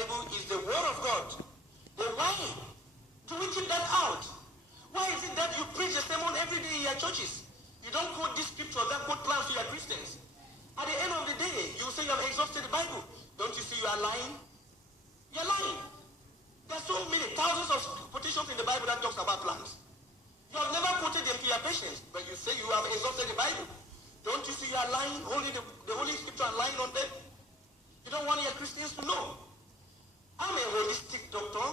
Bible is the Word of God. Then why do we keep that out? Why is it that you preach the sermon every day in your churches? You don't quote this scripture, that quote plans to your Christians. At the end of the day, you say you have exhausted the Bible. Don't you see you are lying? You're lying. There are so many, thousands of quotations in the Bible that talks about plans. You have never quoted them to your patients, but you say you have exhausted the Bible. Don't you see you are lying, holding the Holy Scripture and lying on them? You don't want your Christians to know. I'm a holistic doctor,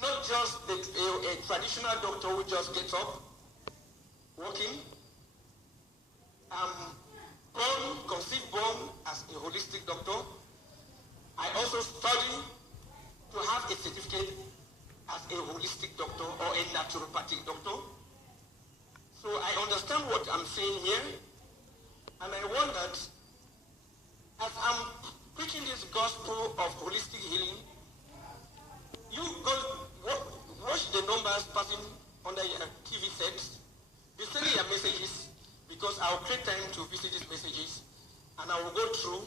not just a traditional doctor who just gets up, walking. I'm conceived born as a holistic doctor. I also study to have a certificate as a holistic doctor or a naturopathic doctor. So I understand what I'm saying here, and I want that as I'm preaching this gospel of holistic healing, you go watch the numbers passing under your TV sets. You send your messages, because I'll create time to visit these messages, and I will go through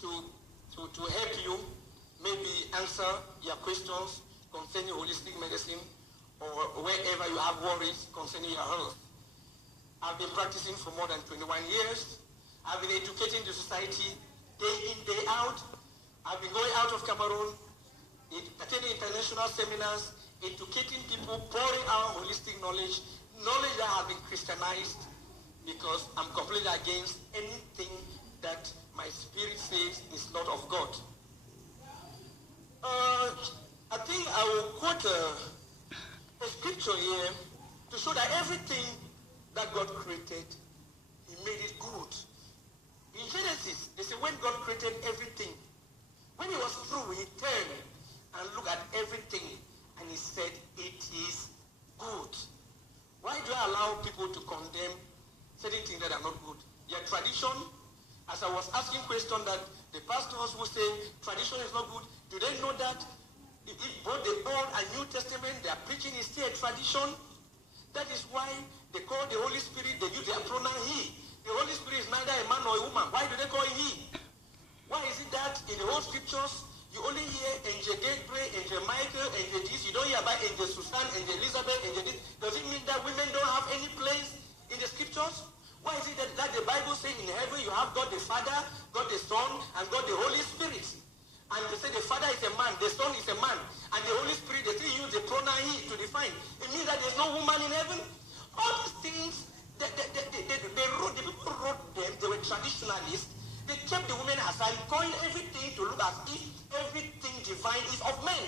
to help you maybe answer your questions concerning holistic medicine or wherever you have worries concerning your health. I've been practicing for more than 21 years. I've been educating the society day in, day out. I've been going out of Cameroon, attending international seminars, educating people, pouring out holistic knowledge that has been Christianized, because I'm completely against anything that my spirit says is not of God. I think I will quote a scripture here to show that everything that God created, He made it good. In Genesis, they say when God created everything, when He was through, He turned and looked at everything and He said, it is good. Why do I allow people to condemn certain things that are not good? Their tradition, as I was asking question that the pastors who say tradition is not good, do they know that both the Old and New Testament, their preaching is still a tradition? That is why they call the Holy Spirit, they use their pronoun He. The Holy Spirit is neither a man nor a woman. Why do they call Him He? Why is it that in the old scriptures, you only hear Angel Gabriel, Angel Michael, Angel this, you don't hear about Angel Susan, Angel Elizabeth, Angel this? Does it mean that women don't have any place in the scriptures? Why is it that the Bible says in heaven you have God the Father, God the Son, and God the Holy Spirit? And they say the Father is a man, the Son is a man, and the Holy Spirit, they still use the pronoun He to define. It means that there's no woman in heaven. All these things, the people who wrote them, they were traditionalists. They kept the women aside, calling everything to look as if everything divine is of men.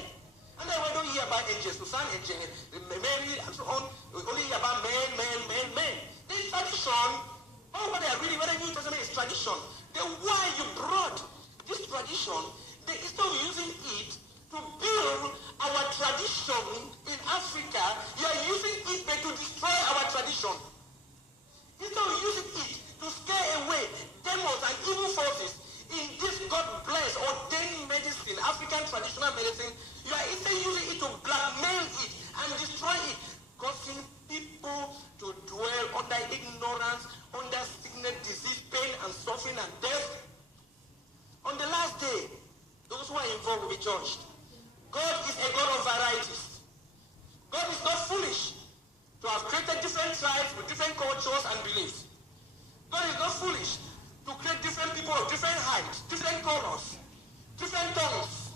And then we don't hear about Angel Susan, Angel Mary, and so on. We only hear about men. This tradition, what they are reading, whether New Testament is tradition. Then why you brought this tradition, instead of using it to build our tradition in Africa, you are using it to destroy our tradition. Instead of using it to scare away demons and evil forces in this God-blessed, ordained medicine, African traditional medicine, you are instead using it to blackmail it and destroy it, causing people to dwell under ignorance, under sickness, disease, pain, and suffering, and death. On the last day, those who are involved will be judged. God is a God of varieties. God is not foolish to have created different tribes with different cultures and beliefs. God is not foolish to create different people of different heights, different colors, different tongues.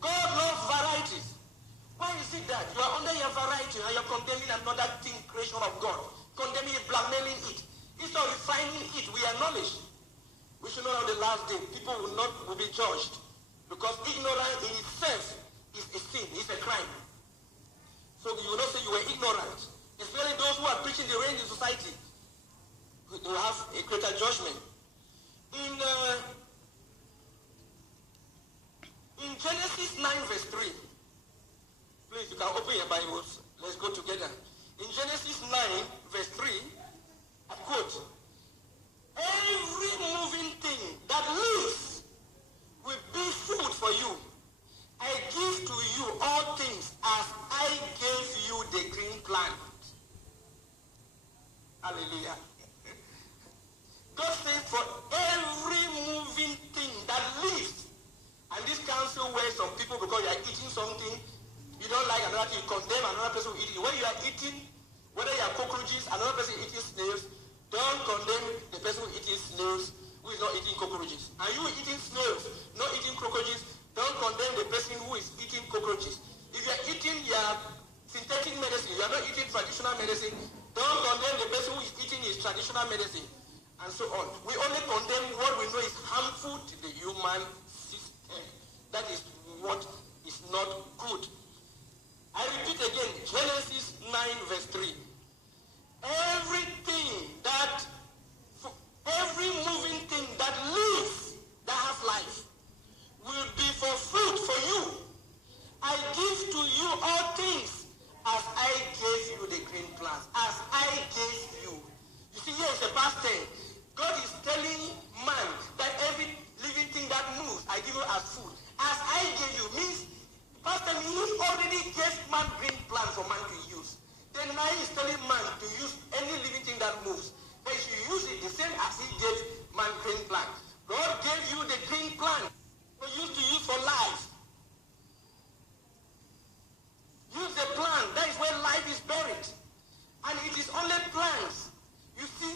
God loves varieties. Why is it that you are under your variety and you're condemning another thing, creation of God, condemning it, blackmailing it? Instead of refining it, we acknowledge. We should know on the last day, people will be judged, because ignorance in itself is a sin, it's a crime. So you will not say you were ignorant. Especially those who are preaching the reign in society, they will have a greater judgment. In Genesis 9 verse 3, please, you can open your Bibles. Let's go together. In Genesis 9 verse 3, I quote, every moving thing that lives will be food for you. I give to you all things as I gave you the green plant. Hallelujah. God says for every moving thing that lives, another person will eat it. When you are eating, whether you are cockroaches, another person eating snails, don't condemn the person who eating snails who is not eating cockroaches. And you eating snails, not eating cockroaches, don't condemn the person who is eating cockroaches. If you are eating your synthetic medicine, you are not eating traditional medicine, don't condemn the person who is eating his traditional medicine, and so on. We only condemn what we know is harmful to the human system. That is what is not good. I repeat again, Genesis 9 verse 3. Every moving thing that lives, that has life, will be for food for you. I give to you all things as I gave you the green plants. As I gave you. You see, here is the past tense. God is telling man that every living thing that moves, I give you as food. As I gave you means, past tense, he already gave man green plants for man to use. Then now he is telling man to use any living thing that moves. But you should use it the same as he gave man green plant. God gave you the green plant for you to use for life. Use the plant. That is where life is buried. And it is only plants. You see,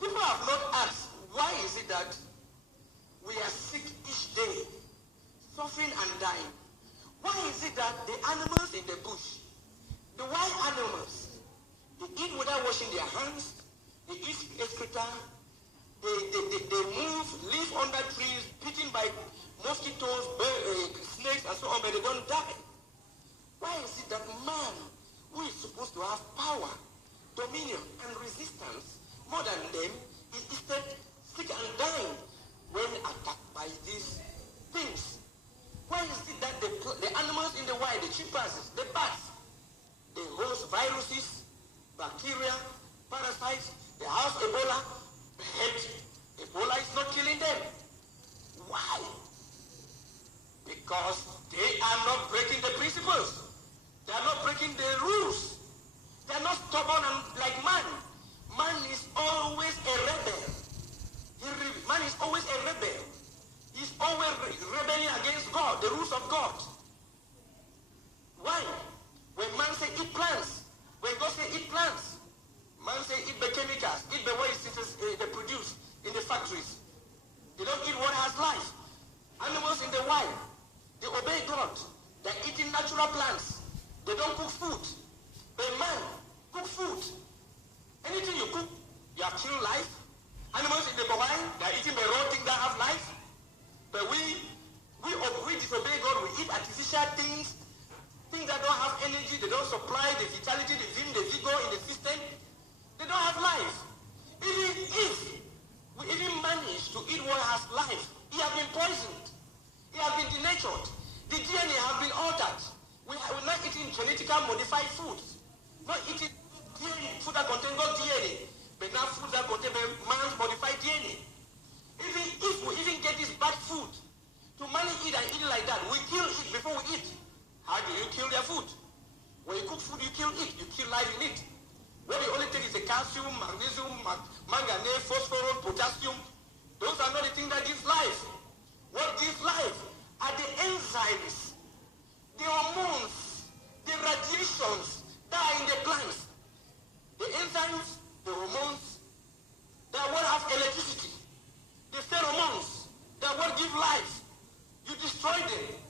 people have not asked, why is it that we are sick each day, suffering and dying? Why is it that the animals in the bush, the wild animals, they eat without washing their hands, they eat excreta, they move, live under trees, bitten by mosquitoes, snakes, and so on, but they don't die? Why is it that man, who is supposed to have power, dominion, and resistance more than them, is instead sick and dying when attacked by these things? Why is it that the animals in the wild, the chimpanzees, the bats, they host viruses, bacteria, parasites, they house Ebola, but Ebola is not killing them? Why? Because they are not breaking the principles. They are not breaking the rules. They are not stubborn and like man. Man is always a rebel. Man is always a rebel. He's always rebelling against God, the rules of God. Why? When man say eat plants, when God say eat plants, man say eat the chemicals, eat the waste they produce in the factories. They don't eat what has life. Animals in the wild, they obey God. They're eating natural plants. They don't cook food. But man, cook food. Anything you cook, you have killed life. Animals in the wild, they're eating the raw things that have life. But we disobey God. We eat artificial things, things that don't have energy. They don't supply the vitality, the vim, the vigor in the system. They don't have life. Even if we even manage to eat what has life, it has been poisoned. It has been denatured. The DNA has been altered. We're not eating genetically modified foods. Not eating food that contain God DNA, but now food that contain man's modified DNA. Even if we even get this bad food, to manage it and eat it like that, we kill it before we eat. How do you kill their food? When you cook food, you kill it. You kill life in it. What they only take is the calcium, magnesium, manganese, phosphorus, potassium. Those are not the things that give life. What gives life are the enzymes, the hormones, the radiations that are in the plants. The enzymes, the hormones, they are what have electricity. The pheromones, they are what give life. You destroy them.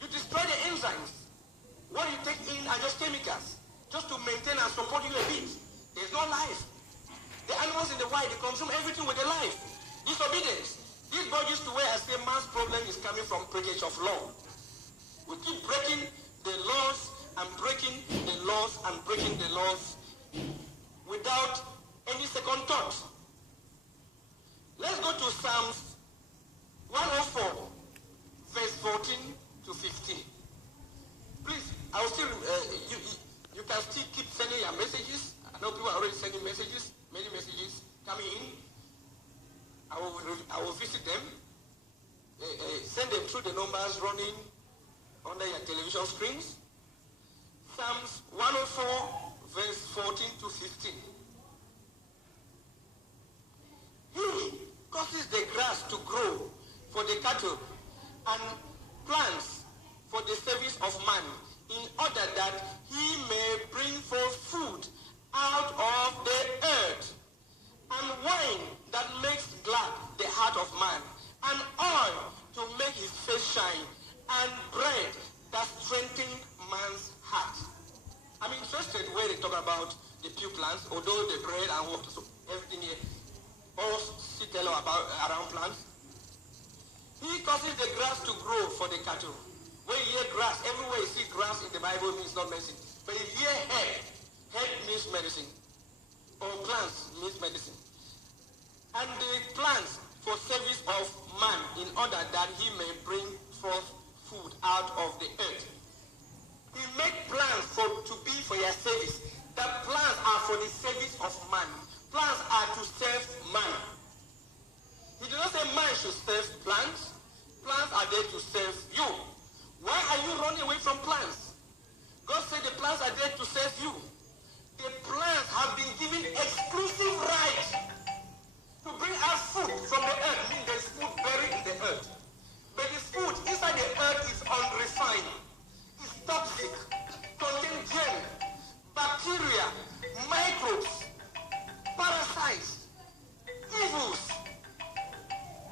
You destroy the enzymes. What you take in are just chemicals, just to maintain and support you a bit. There's no life. The animals in the wild, they consume everything with their life. Disobedience. This boy used to wear as a man's problem is coming from breakage of law. We keep breaking the laws and breaking the laws and breaking the laws without any second thought. Let's go to Psalms 104, verse 14 to 15. Please, I will still, you can still keep sending your messages. I know people are already sending messages, many messages coming in. I will visit them. Send them through the numbers running under your television screens. Psalms 104, verse 14 to 15. He causes the grass to grow for the cattle and plants for the service of man. in order that he may bring forth food out of the earth, and wine that makes glad the heart of man, and oil to make his face shine, and bread that strengthens man's heart. I'm interested where they talk about the pew plants, although the bread and water, so everything here, all still tell about around plants. He causes the grass to grow for the cattle. When you hear grass, everywhere you see grass in the Bible means not medicine. But if you hear head means medicine. Or plants means medicine. And the plants for service of man in order that he may bring forth food out of the earth. He made plants to be for your service. The plants are for the service of man. Plants are to serve man. He did not say man should serve plants. Plants are there to serve you. Why are you running away from plants? God said the plants are there to serve you. The plants have been given exclusive right to bring out food from the earth. Meaning there's food buried in the earth. But the food inside the earth is unrefined. It's toxic, contains germs, bacteria, microbes, parasites, evils.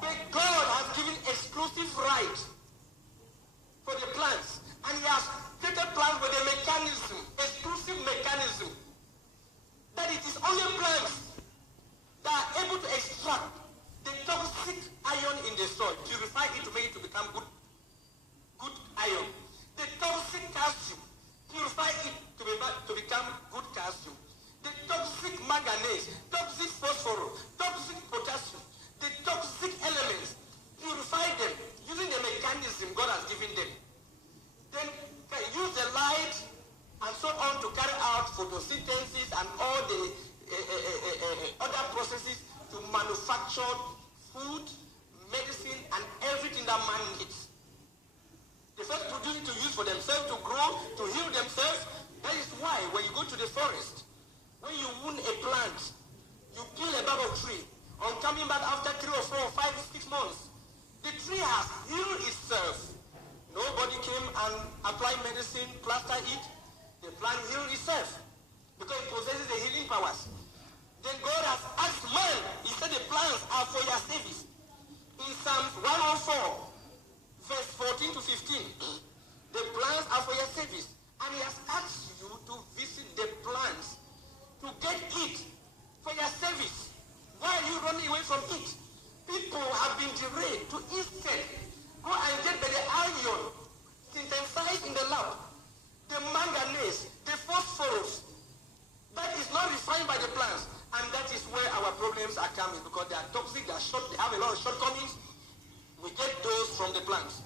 But God has given exclusive right for the plants. And he has created plants with a mechanism, exclusive mechanism, that it is only plants that are able to extract the toxic iron in the soil, purify it to make it to become good iron. The toxic calcium, purify it to become good calcium. The toxic manganese, toxic phosphorus, toxic potassium, the toxic elements, purify them using the mechanism God has given them. Then use the light and so on to carry out photosynthesis and all the other processes to manufacture food, medicine, and everything that man needs. They first produce it to use for themselves, to grow, to heal themselves. That is why when you go to the forest, when you wound a plant, you peel a bark of tree. On coming back after 3 or 4 or 5 or 6 months, the tree has healed itself. Nobody came and applied medicine, plaster it. The plant healed itself because it possesses the healing powers. Then God has asked man, he said the plants are for your service. In Psalms 104, verse 14 to 15, the plants are for your service. And he has asked you to visit the plants to get it for your service. Why are you running away from it? People have been derailed to instead go and get the iron synthesized in the lab, the manganese, the phosphorus, that is not refined by the plants. And that is where our problems are coming, because they are toxic, they have a lot of shortcomings. We get those from the plants.